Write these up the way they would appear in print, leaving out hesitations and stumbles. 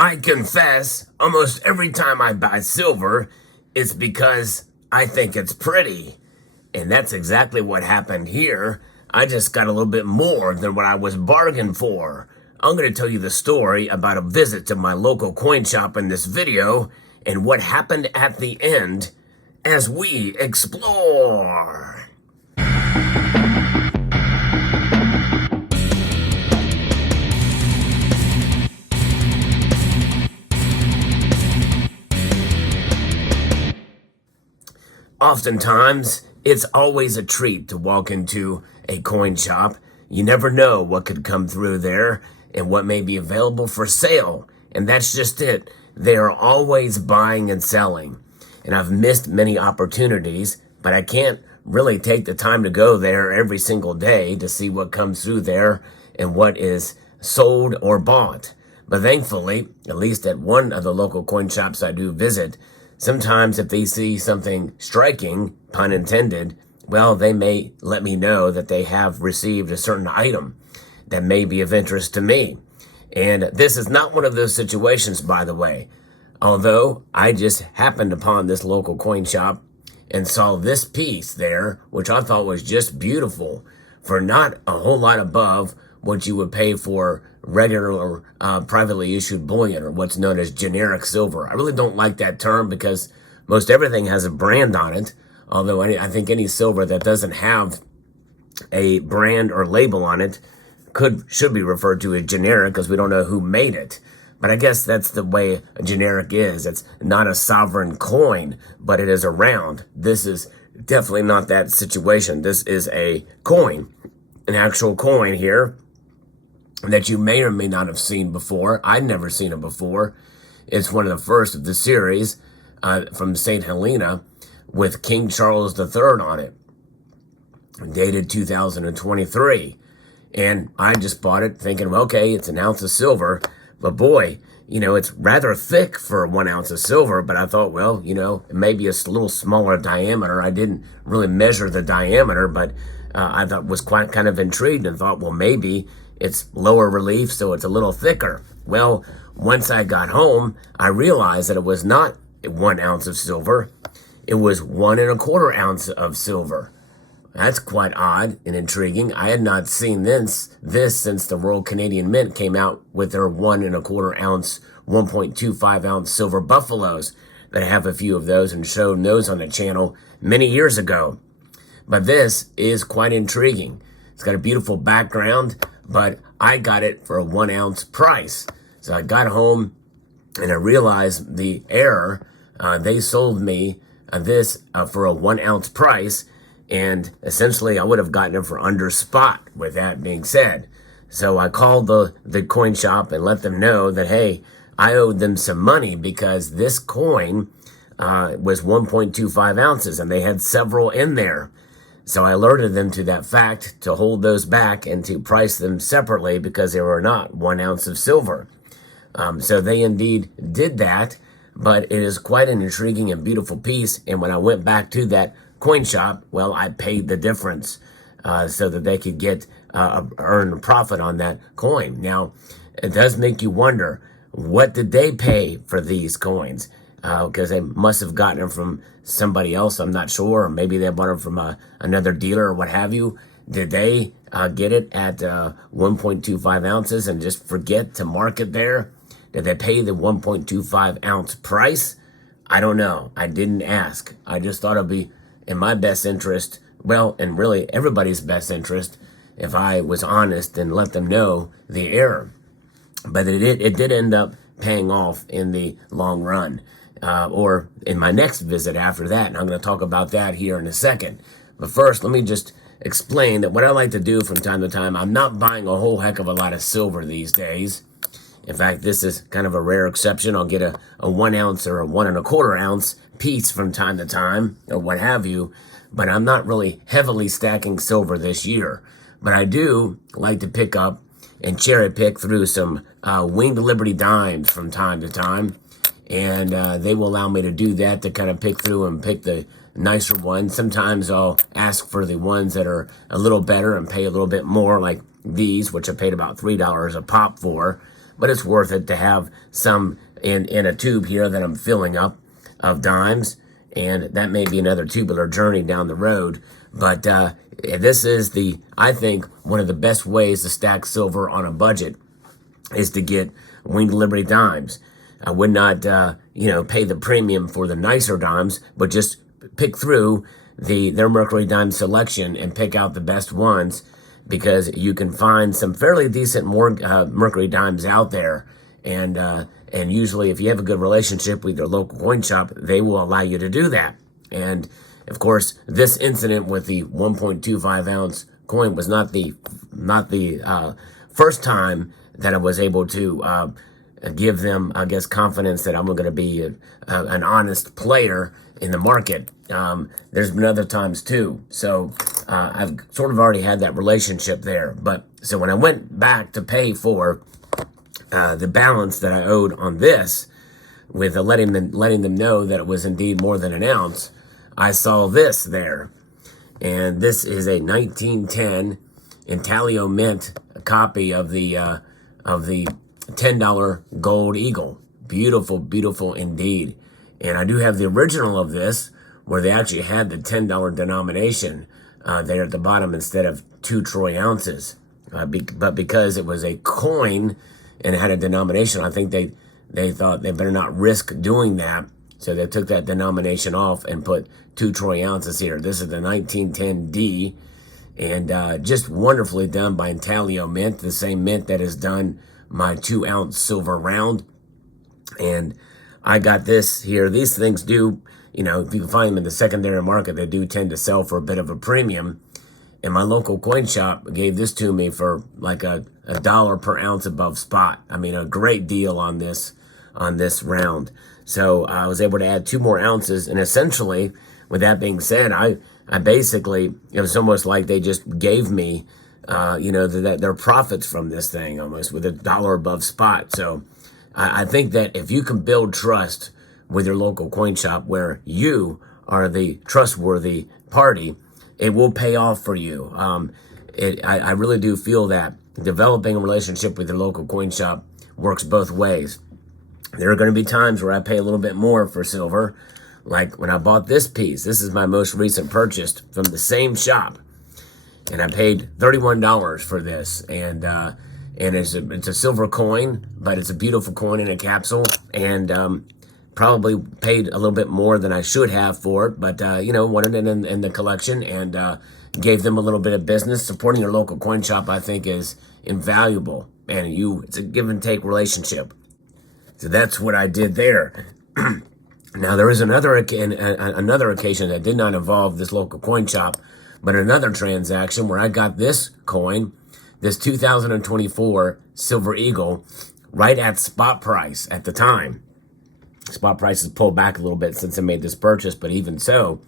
I confess, almost every time I buy silver, it's because I think it's pretty. And that's exactly what happened here. I just got a little bit more than what I was bargained for. I'm going to tell you the story about a visit to my local coin shop in this video and what happened at the end as we explore. Oftentimes, it's always a treat to walk into a coin shop. You never know what could come through there and what may be available for sale. And that's just it. They are always buying and selling. And I've missed many opportunities, but I can't really take the time to go there every single day to see what comes through there and what is sold or bought. But thankfully, at least at one of the local coin shops I do visit, sometimes if they see something striking, pun intended, well, they may let me know that they have received a certain item that may be of interest to me. And this is not one of those situations, by the way. Although I just happened upon this local coin shop and saw this piece there, which I thought was just beautiful, for not a whole lot above what you would pay for regular privately issued bullion, or what's known as generic silver. I really don't like that term because most everything has a brand on it, although I think any silver that doesn't have a brand or label on it should be referred to as generic because we don't know who made it. But I guess that's the way a generic is. It's not a sovereign coin, but it is a round. This is definitely not that situation. This is a coin, an actual coin here that you may or may not have seen before. I'd never seen it before. It's one of the first of the series from St. Helena with King Charles III on it, dated 2023. And I just bought it thinking, well, okay, it's an ounce of silver. But boy, it's rather thick for 1 ounce of silver. But I thought, well, it may be a little smaller diameter. I didn't really measure the diameter, but I thought was quite kind of intrigued and thought, well, maybe it's lower relief, so it's a little thicker. Well, once I got home, I realized that it was not 1 ounce of silver. It was 1¼ ounce of silver. That's quite odd and intriguing. I had not seen this since the Royal Canadian Mint came out with their 1¼ ounce, 1.25 ounce silver buffaloes. That I have a few of those and showed those on the channel many years ago. But this is quite intriguing. It's got a beautiful background, but I got it for a 1 ounce price. So I got home and I realized the error. They sold me this for a 1 ounce price. And essentially, I would have gotten it for under spot, with that being said. So I called the coin shop and let them know that, hey, I owed them some money because this coin was 1.25 ounces and they had several in there. So I alerted them to that fact, to hold those back and to price them separately because they were not 1 ounce of silver. So they indeed did that, but it is quite an intriguing and beautiful piece. And when I went back to that coin shop, well, I paid the difference so that they could earn a profit on that coin. Now, it does make you wonder, what did they pay for these coins? Because they must have gotten them from somebody else, I'm not sure, or maybe they bought them from another dealer or what have you. Did they get it at 1.25 ounces and just forget to mark it there? Did they pay the 1.25 ounce price? I don't know. I didn't ask. I just thought it'd be in my best interest, well, and really everybody's best interest, if I was honest and let them know the error. But it did end up paying off in the long run, or in my next visit after that. And I'm going to talk about that here in a second. But first, let me just explain that what I like to do from time to time, I'm not buying a whole heck of a lot of silver these days. In fact, this is kind of a rare exception. I'll get a 1 ounce or a 1¼ ounce piece from time to time, or what have you. But I'm not really heavily stacking silver this year. But I do like to pick up and cherry pick through some Winged Liberty dimes from time to time. And they will allow me to do that, to kind of pick through and pick the nicer ones. Sometimes I'll ask for the ones that are a little better and pay a little bit more, like these, which I paid about $3 a pop for. but it's worth it to have some in a tube here that I'm filling up of dimes, and that may be another tubular journey down the road. But this is I think, one of the best ways to stack silver on a budget is to get Winged Liberty dimes. I would not, pay the premium for the nicer dimes, but just pick through their Mercury dime selection and pick out the best ones, because you can find some fairly decent Mercury dimes out there. And usually, if you have a good relationship with your local coin shop, they will allow you to do that. And of course, this incident with the 1.25 ounce coin was not the first time that I was able to give them, I guess, confidence that I'm going to be an honest player in the market. There's been other times too. So I've sort of already had that relationship there. But so when I went back to pay for the balance that I owed on this, with letting them know that it was indeed more than an ounce, I saw this there. And this is a 1910 Intaglio Mint copy of the $10 gold eagle. Beautiful, beautiful indeed. And I do have the original of this, where they actually had the $10 denomination there at the bottom instead of 2 troy ounces. But because it was a coin and it had a denomination, I think they thought they better not risk doing that. So they took that denomination off and put 2 troy ounces here. This is the 1910D, and just wonderfully done by Intaglio Mint, the same mint that has done my 2 ounce silver round. And I got this here. These things do, if you can find them in the secondary market, they do tend to sell for a bit of a premium. And my local coin shop gave this to me for like a $1 per ounce above spot. I mean, a great deal on this round. So I was able to add 2 more ounces. And essentially, with that being said, I basically, it was almost like they just gave me, their profits from this thing, almost with $1 above spot. So I think that if you can build trust with your local coin shop, where you are the trustworthy party, it will pay off for you. I really do feel that developing a relationship with your local coin shop works both ways. There are going to be times where I pay a little bit more for silver, like when I bought this piece. This is my most recent purchase from the same shop, and I paid $31 for this. And it's a silver coin, but it's a beautiful coin in a capsule, and probably paid a little bit more than I should have for it, but wanted it in the collection, and gave them a little bit of business. Supporting your local coin shop, I think, is invaluable, and it's a give and take relationship. So that's what I did there. Now, there is another occasion that did not involve this local coin shop, but another transaction where I got this coin, this 2024 Silver Eagle, right at spot price at the time. Spot price has pulled back a little bit since I made this purchase, but even so,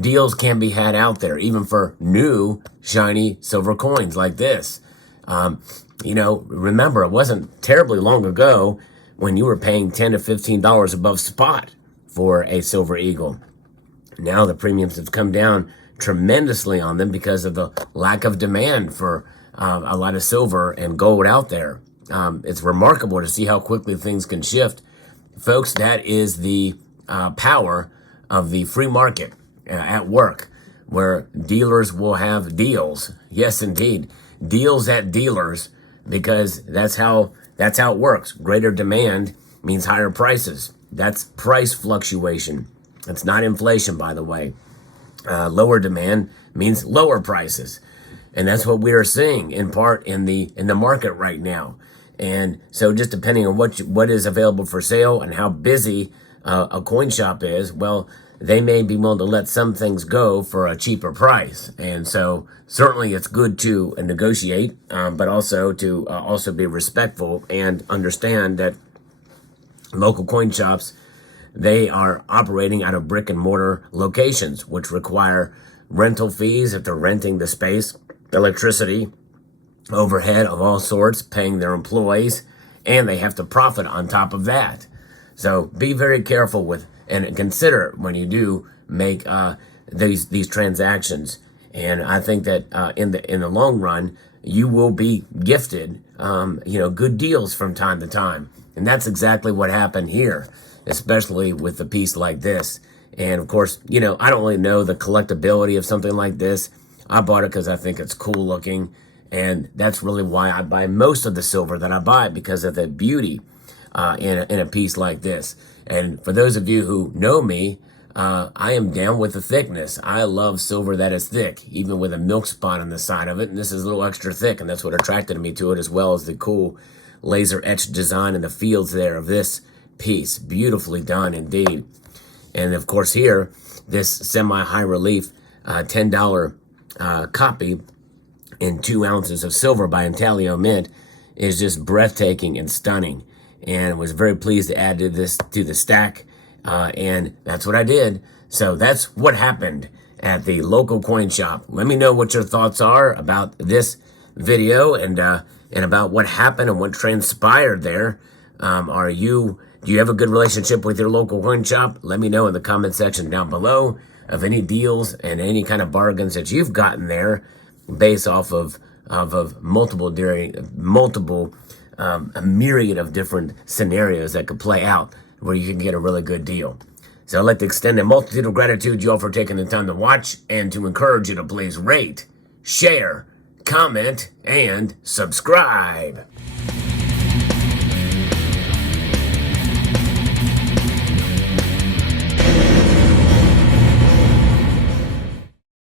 deals can be had out there, even for new, shiny silver coins like this. Remember, it wasn't terribly long ago when you were paying $10 to $15 above spot for a Silver Eagle. Now the premiums have come down tremendously on them because of the lack of demand for a lot of silver and gold out there. It's remarkable to see how quickly things can shift. Folks, that is the power of the free market at work, where dealers will have deals. Yes, indeed. Deals at dealers, because that's how it works. Greater demand means higher prices. That's price fluctuation. It's not inflation, by the way. Lower demand means lower prices. And that's what we are seeing in part in the market right now. And so just depending on what is available for sale and how busy a coin shop is, well, they may be willing to let some things go for a cheaper price. And so certainly it's good to negotiate, but also to also be respectful and understand that local coin shops, they are operating out of brick and mortar locations, which require rental fees if they're renting the space, electricity, overhead of all sorts, paying their employees, and they have to profit on top of that. So be very careful with and consider when you do make these transactions. And I think that in the long run, you will be gifted, good deals from time to time. And that's exactly what happened here, especially with a piece like this. And of course, I don't really know the collectability of something like this. I bought it because I think it's cool looking. And that's really why I buy most of the silver that I buy, because of the beauty in a piece like this. And for those of you who know me, I am down with the thickness. I love silver that is thick, even with a milk spot on the side of it. And this is a little extra thick, and that's what attracted me to it, as well as the cool laser etched design in the fields there of this piece. Beautifully done indeed. And of course here, this semi-high relief $10 copy in 2 ounces of silver by Perth Mint is just breathtaking and stunning. And was very pleased to add to the stack. And that's what I did. So that's what happened at the local coin shop. Let me know what your thoughts are about this video and about what happened and what transpired there. Do you have a good relationship with your local coin shop? Let me know in the comment section down below of any deals and any kind of bargains that you've gotten there based off of a myriad of different scenarios that could play out where you can get a really good deal. So I'd like to extend a multitude of gratitude to you all for taking the time to watch, and to encourage you to please rate, share, comment, and subscribe.